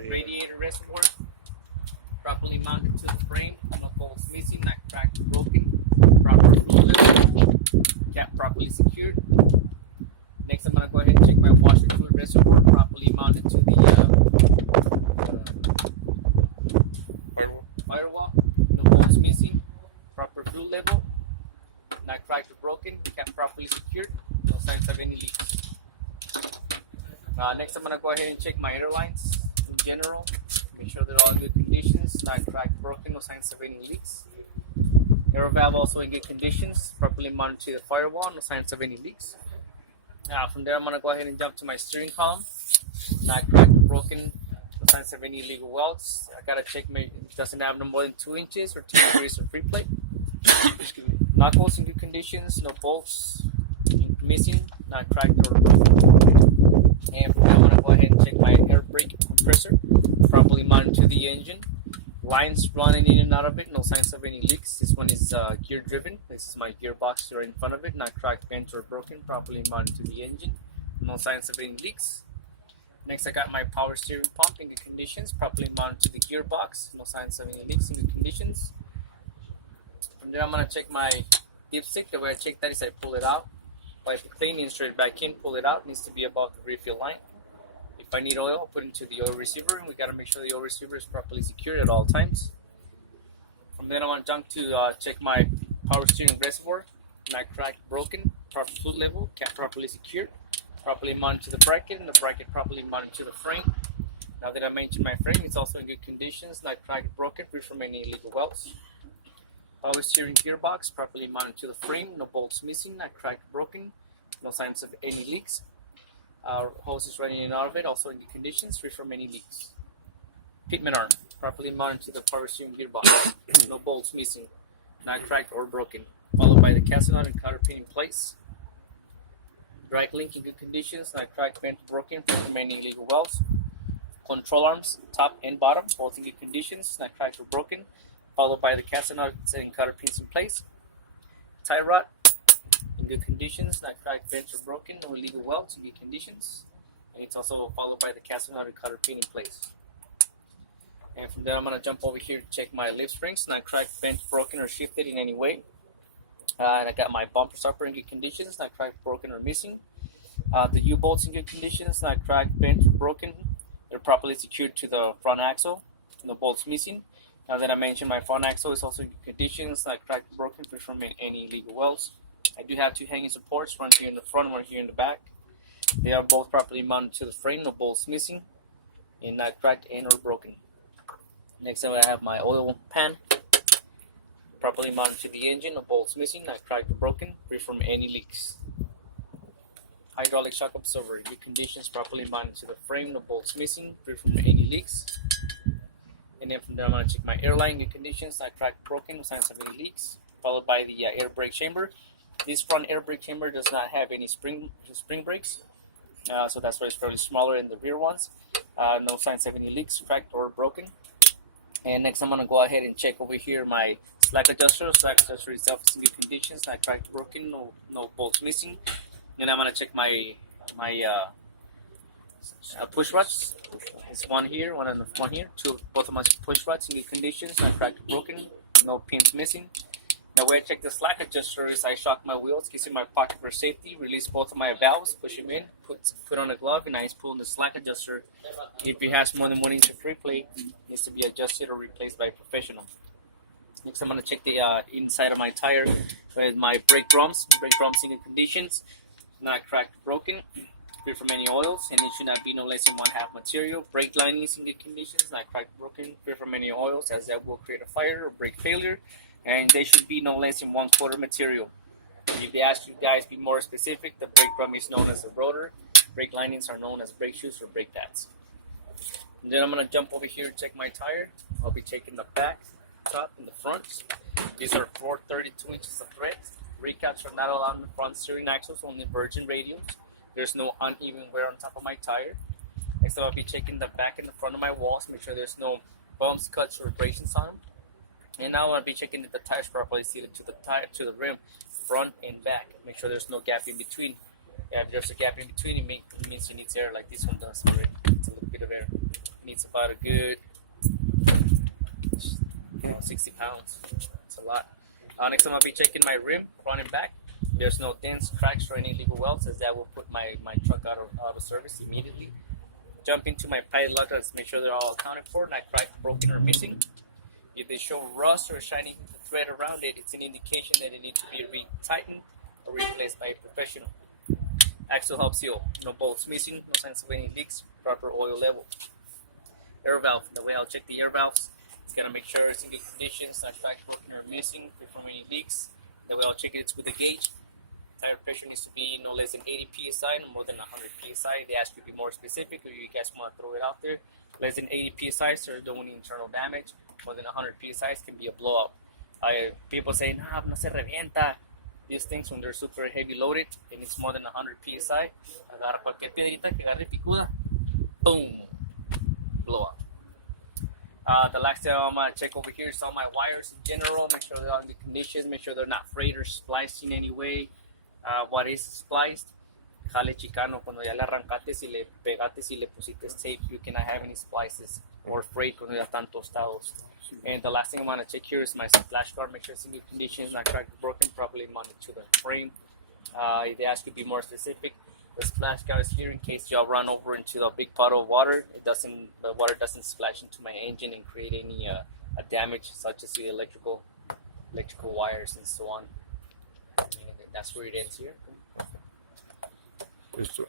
Radiator reservoir properly mounted to the frame, no bolts missing, not cracked or broken, proper fluid level, cap properly secured. Next, I'm going to go ahead and check my washer fluid reservoir properly mounted to the firewall, no bolts missing, proper fluid level, not cracked or broken, cap properly secured, no signs of any leaks. Next, I'm going to go ahead and check my air lines in general, make sure they're all in good conditions, not cracked, broken, no signs of any leaks. Air valve also in good conditions, properly mounted to the firewall, no signs of any leaks. From there, I'm going to go ahead and jump to my steering column, not cracked or broken, no signs of any illegal welds. I got to check it doesn't have no more than 2 inches or 2 degrees of free plate. Knuckles in good conditions, no bolts missing, not cracked or broken. And from there, I'm going to go ahead and check my air brake compressor, properly mounted to the engine. Lines running in and out of it, no signs of any leaks. This one is gear driven. This is my gearbox right in front of it, not cracked, bent, or broken, properly mounted to the engine. No signs of any leaks. Next, I got my power steering pump in good conditions, properly mounted to the gearbox. No signs of any leaks in good conditions. From there, I'm going to check my dipstick. The way I check that is I pull it out. By cleaning straight back in, pull it out. It needs to be above the refill line. If I need oil, I'll put it into the oil receiver, and we got to make sure the oil receiver is properly secured at all times. From then, I want to jump to check my power steering reservoir, not cracked, broken, proper fluid level, cap properly secured, properly mounted to the bracket, and the bracket properly mounted to the frame. Now that I mentioned my frame, it's also in good conditions, not cracked, broken, free from any illegal welds. Power steering gearbox properly mounted to the frame, no bolts missing, not cracked, broken, no signs of any leaks. Our hose is running in and out of it, also in good conditions, free from any leaks. Pitman arm properly mounted to the power steering gearbox, no bolts missing, not cracked or broken. Followed by the casting nut and cotter pin in place. Drag link in good conditions, not cracked, bent, broken, free from any illegal welds. Control arms, top and bottom, both in good conditions, not cracked or broken. Followed by the casting nut and cotter pins in place. Tie rod in good conditions, not cracked, bent, or broken, no illegal welds, in good conditions. And it's also followed by the casting nut and cotter pin in place. And from there, I'm going to jump over here to check my lift springs, not cracked, bent, broken, or shifted in any way. And I got my bumper stopper in good conditions, not cracked, broken, or missing. The U-bolts in good conditions, not cracked, bent, or broken. They're properly secured to the front axle, no bolts missing. Now that I mentioned, my front axle is also in good conditions, not cracked, broken, free from any illegal welds. I do have 2 hanging supports, one here in the front, one here in the back. They are both properly mounted to the frame, no bolts missing, and not cracked and or broken. Next I have my oil pan, properly mounted to the engine, no bolts missing, not cracked or broken, free from any leaks. Hydraulic shock absorber in good conditions, properly mounted to the frame, no bolts missing, free from any leaks. And then from there, I'm going to check my air line in good conditions, not cracked, broken, no signs of any leaks. Followed by the air brake chamber. This front air brake chamber does not have any spring brakes, so that's why it's fairly smaller than the rear ones. No signs of any leaks, cracked, or broken. And next, I'm going to go ahead and check over here my slack adjuster. Slack adjuster itself is in good conditions, not cracked, broken, no bolts missing. And I'm going to check my push rods. There's one here, one here. Both of my push rods in good conditions, not cracked or broken, no pins missing. The way I check the slack adjuster is I shock my wheels, get in my pocket for safety, release both of my valves, push them in, put on a glove, and I pull on the slack adjuster. If it has more than 1 inch of free plate, it needs to be adjusted or replaced by a professional. Next, I'm going to check the inside of my tire with my brake drums. Brake drums in good conditions, not cracked or broken, free from any oils, and it should not be no less than 1/2 material. Brake linings in good conditions, not cracked or broken, free from any oils, as that will create a fire or brake failure. And they should be no less than 1/4 material. If they ask you guys be more specific, the brake drum is known as a rotor. Brake linings are known as brake shoes or brake pads. And then I'm going to jump over here and check my tire. I'll be checking the back, top, and the front. These are 432 inches of thread. Recaps are not allowed on the front steering axles, only virgin radials. There's no uneven wear on top of my tire. Next, I'll be checking the back and the front of my walls, make sure there's no bumps, cuts, or abrasions on them. And now I'll be checking that the tires properly seated to the rim, front and back. Make sure there's no gap in between. If there's a gap in between, it means it needs air, like this one does already. It's a little bit of air. It needs about a good 60 pounds. It's a lot. Next time I'll be checking my rim, front and back. There's no dents, cracks, or any illegal welds, as that will put my truck out of service immediately. Jump into my padlock, let's make sure they're all accounted for, not cracked, broken, or missing. If they show rust or shiny thread around it, it's an indication that it needs to be re-tightened or replaced by a professional. Axle hub seal, no bolts missing, no signs of any leaks, proper oil level. Air valve, the way I'll check the air valves, it's gonna make sure it's in good conditions, not cracked, broken, or missing, free from any leaks. The way I'll check it is with the gauge. Tire pressure needs to be no less than 80 psi, no more than 100 psi. They ask you to be more specific, or you guys want to throw it out there. Less than 80 psi, so there's no internal damage. More than 100 psi can be a blowout. People say, nah, no se revienta. These things, when they're super heavy loaded and it's more than 100 psi, agarra cualquier piedrita que agarre picuda, boom, blowout. The last thing I'm gonna check over here is all my wires in general. Make sure they're all in good conditions. Make sure they're not frayed or spliced in any way. What is spliced? Jale chicano, cuando ya le arrancaste, si le pegaste, si le pusiste tape, you cannot have any splices or frayed cuando ya están tostados. And the last thing I'm gonna check here is my splash guard. Make sure it's in good conditions, not cracked, broken, properly mounted to the frame. If they ask you to be more specific, the splash guard is here in case y'all run over into the big puddle of water. The water doesn't splash into my engine and create any damage, such as the electrical wires and so on. And that's where it ends here. Listo.